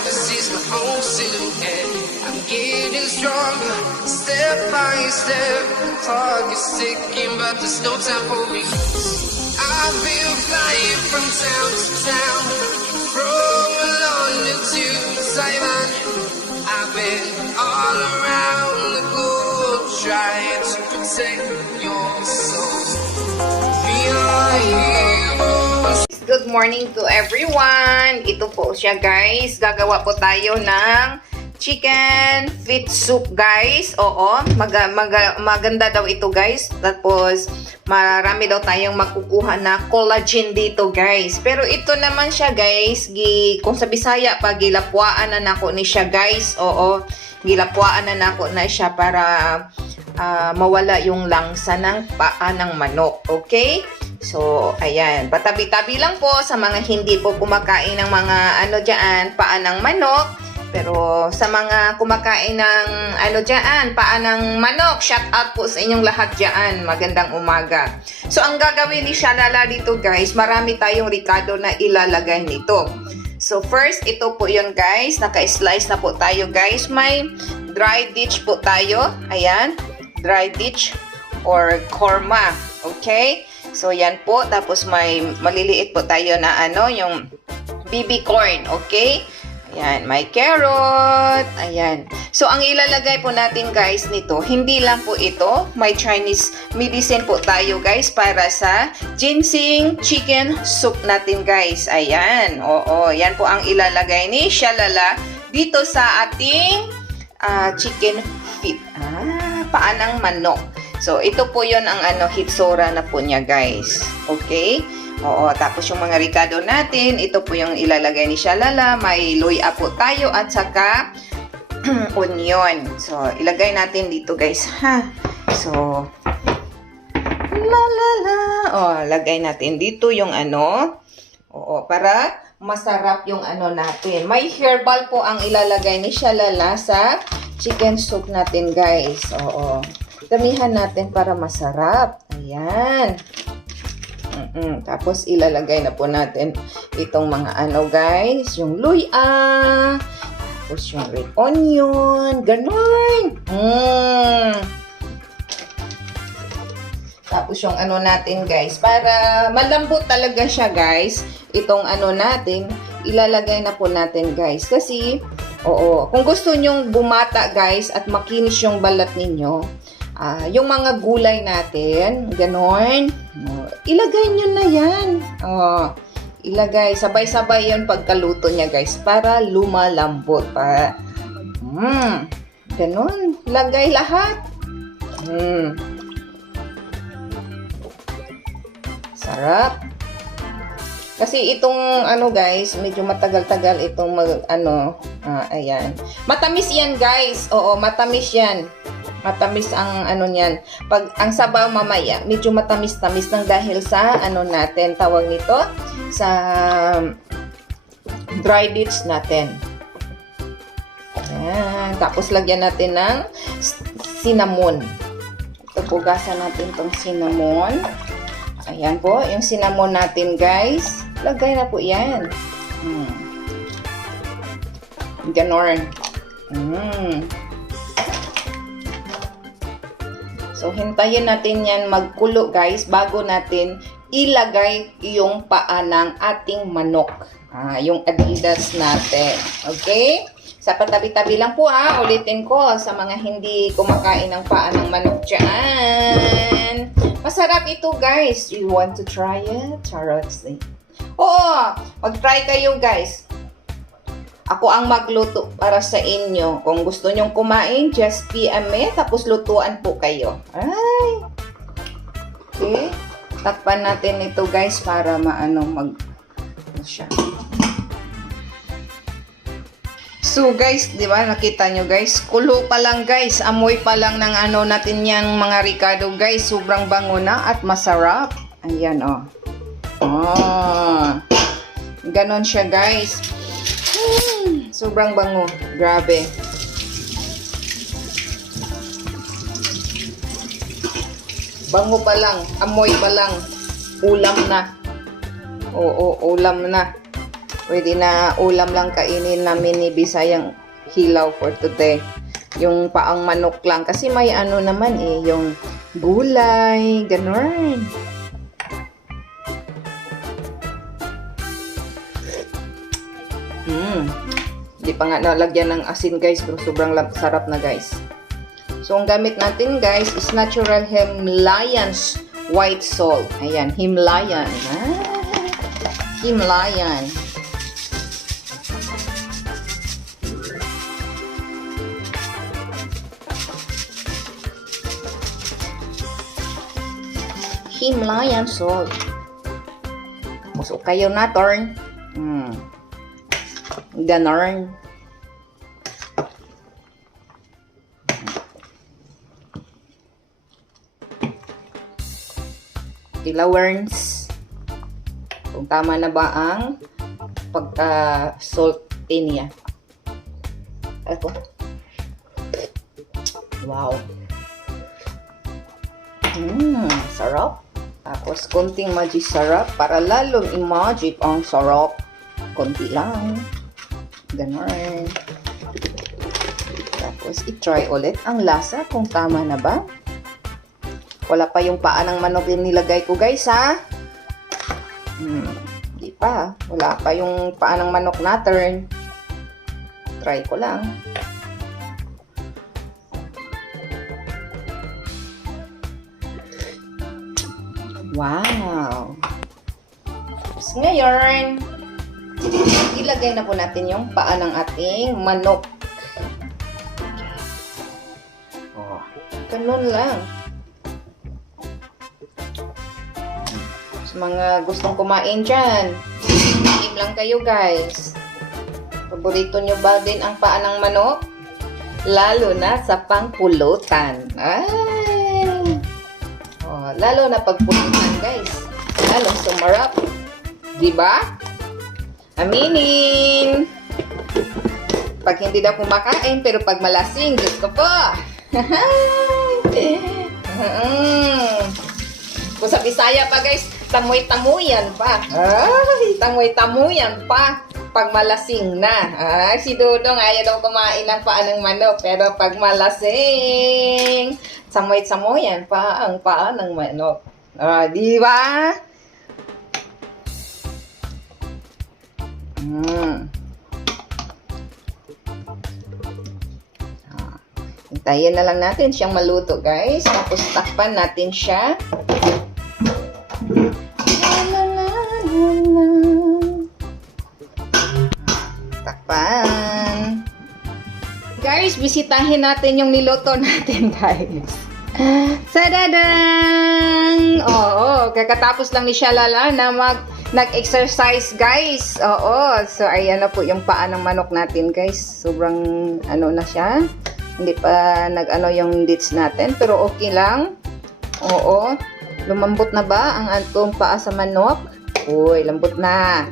This is my own silhouette. I'm getting stronger, step by step. Clock is ticking, but there's no time for me. I've been flying from town to town, from London to Taiwan. I've been all around the globe, trying to protect your soul. We are heroes. Good morning to everyone. Ito po siya guys. Gagawa po tayo ng chicken feet soup guys. Oo, maganda daw ito guys. Tapos marami daw tayong makukuha na collagen dito guys. Pero ito naman siya guys, kung sa Bisaya pag gilapwaan na nako ni siya guys. Oo, gilapwaan na nako na siya para mawala yung langsa ng paa ng manok. Okay? So, ayan. Patabi-tabi lang po sa mga hindi po kumakain ng mga paa ng manok. Pero sa mga kumakain ng paa ng manok, shout out po sa inyong lahat dyan. Magandang umaga. So, ang gagawin ni Shalala dito guys, marami tayong ricado na ilalagay nito. So, first, ito po yun guys. Naka-slice na po tayo guys. May dry ditch po tayo. Ayan. Dry ditch or korma. Okay? So, yan po. Tapos, may maliliit po tayo na yung baby corn. Okay? Ayan. May carrot. Ayan. So, ang ilalagay po natin, guys, nito, hindi lang po ito. May Chinese medicine po tayo, guys, para sa ginseng chicken soup natin, guys. Ayan. Oo. Yan po ang ilalagay ni Shalala dito sa ating chicken feet. Paa ng manok. So, ito po yon ang hitsura na po niya, guys. Okay? Oo, tapos yung mga ricado natin, ito po yung ilalagay ni Shalala. May luya po tayo at saka onion. So, ilagay natin dito, guys, ha? So, lagay natin dito yung Oo, para masarap yung natin. May herbal po ang ilalagay ni Shalala sa chicken soup natin, guys. Oo. Damihan natin para masarap. Ayan. Tapos, ilalagay na po natin itong mga guys. Yung luya. Tapos, yung red onion. Ganon. Tapos, yung natin, guys. Para malambot talaga siya, guys. Itong natin, ilalagay na po natin, guys. Kasi, kung gusto nyong bumata, guys, at makinis yung balat ninyo, yung mga gulay natin, ganon, ilagay nyo na yan. Ilagay, sabay-sabay yun pagkaluto niya, guys, para lumalambot pa. Ganon, lagay lahat. Sarap. Kasi itong guys, medyo matagal-tagal itong ayan. Matamis yan, guys. Oo, matamis yan. Matamis ang niyan. Pag ang sabaw mamaya, medyo matamis-tamis nang dahil sa natin, tawag nito, sa dry ditch natin. Ayan. Tapos lagyan natin ng cinnamon. Ito, pugasan natin tong cinnamon. Ayan po, yung cinnamon natin, guys. Lagay na po yan. Ganon. So, hintayin natin yan magkulo, guys, bago natin ilagay yung paa ng ating manok. Yung Adidas natin. Okay? Sa patabi-tabi lang po, ulitin ko sa mga hindi kumakain ng paa ng manok dyan. Masarap ito, guys. You want to try it? Charlotte. Oo, mag-try kayo, guys. Ako ang magluto para sa inyo. Kung gusto nyong kumain, just PM me, tapos lutuan po kayo. Ay! Okay. Takpan natin ito, guys, para siya. So, guys, di ba, nakita nyo, guys, kulo pa lang, guys. Amoy pa lang ng natin yang mga ricado, guys. Sobrang bango na at masarap. Ayan, ganon siya, guys. Sobrang bango. Grabe. Bango pa lang. Amoy pa lang. Ulam na. Oo, ulam na. Pwede na ulam lang kainin namin ni Bisayang Hilaw for today. Yung paang manok lang. Kasi may ano naman eh, yung gulay, ganun. Hindi pa nga nalagyan ng asin guys, pero sobrang sarap na guys. So, ang gamit natin guys is natural Himalayan's white salt. Ayan, Himalayan. Himalayan. Himalayan salt. Musok kayo na, torn. Ganon. Tilawerns. Kung tama na ba ang pagka-salty niya. Ito. Wow. Sarap. Tapos, konting magic sarap para lalong i-magic ang sarap. Konti lang. Ganon. Tapos, i-try ulit ang lasa kung tama na ba. Wala pa yung paa ng manok yung nilagay ko, guys, ha? Di pa. Wala pa yung paa ng manok natin. Try ko lang. Wow! Tapos ngayon, ilagay na po natin yung paa ng ating manok. Oh, ganun lang. Sa mga gustong kumain dyan, team lang kayo guys. Paborito nyo ba din ang paa ng manok? Lalo na sa pangpulutan. Ay! Oh, lalo na pagpulutan guys. Lalo sumarap. Diba? Aminin! Pag hindi daw kumakain, pero pag malasing, gusto po. Kung sa Bisaya pa guys, tamoy-tamuyan pa. Ay, tamoy-tamuyan pa. Pag malasing na. Ay, si Dudong ayaw daw kumain ng paa ng manok. Pero pag malasing, tamoy-tamuyan pa ang paa ng manok. Di ba? Hintayin na lang natin siyang maluto guys. Tapos takpan natin siya. Takpan. Guys, bisitahin natin yung niluto natin guys. Sadadang! Oo, kakatapos lang ni Shalala na nag-exercise guys. Oo, so ayan na po yung paa ng manok natin guys. Sobrang ano na siya. Hindi pa nag-ano yung dits natin, pero okay lang. Oo, lumambot na ba ang atong paa sa manok? Uy, lambot na.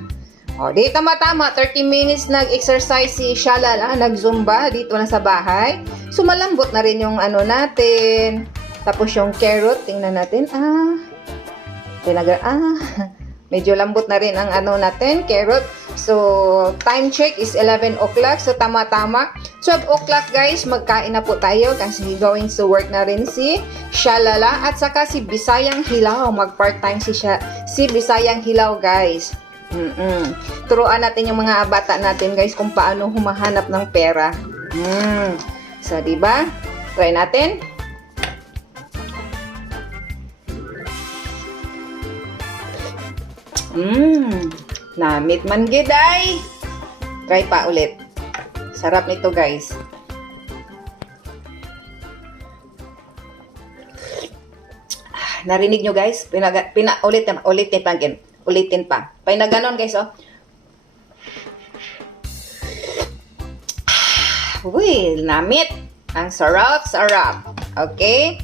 O, di tama-tama, 30 minutes nag-exercise si Shalala, nag-zumba dito na sa bahay. So, malambot na rin yung ano natin. Tapos yung carrot, tingnan natin. Medyo lambot na rin ang ano natin, carrot. So, time check is 11 o'clock. So, tama-tama. 12 o'clock, guys, magkain na po tayo kasi going to work na rin si Shalala. At saka si Bisayang Hilaw. Mag-part-time si Bisayang Hilaw, guys. Turuan natin yung mga bata natin, guys, kung paano humahanap ng pera. So, diba? Try natin. Namit man gid ay. Try pa ulit. Sarap nito guys. Narinig nyo guys? Ulitin pa. Pinaganon guys oh. Uy, namit. Ang sarap. Okay?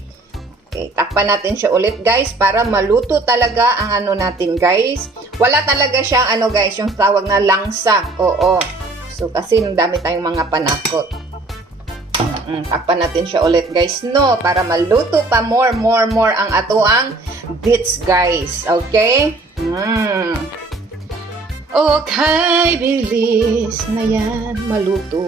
Okay, takpan natin siya ulit guys para maluto talaga ang ano natin guys. Wala talaga siyang ano guys, yung tawag na langsa. Oo. So kasi dami tayong mga panakot. Takpan natin siya ulit guys, no? Para maluto pa more ang atoang bits guys. Okay? Okay, bilis na yan maluto.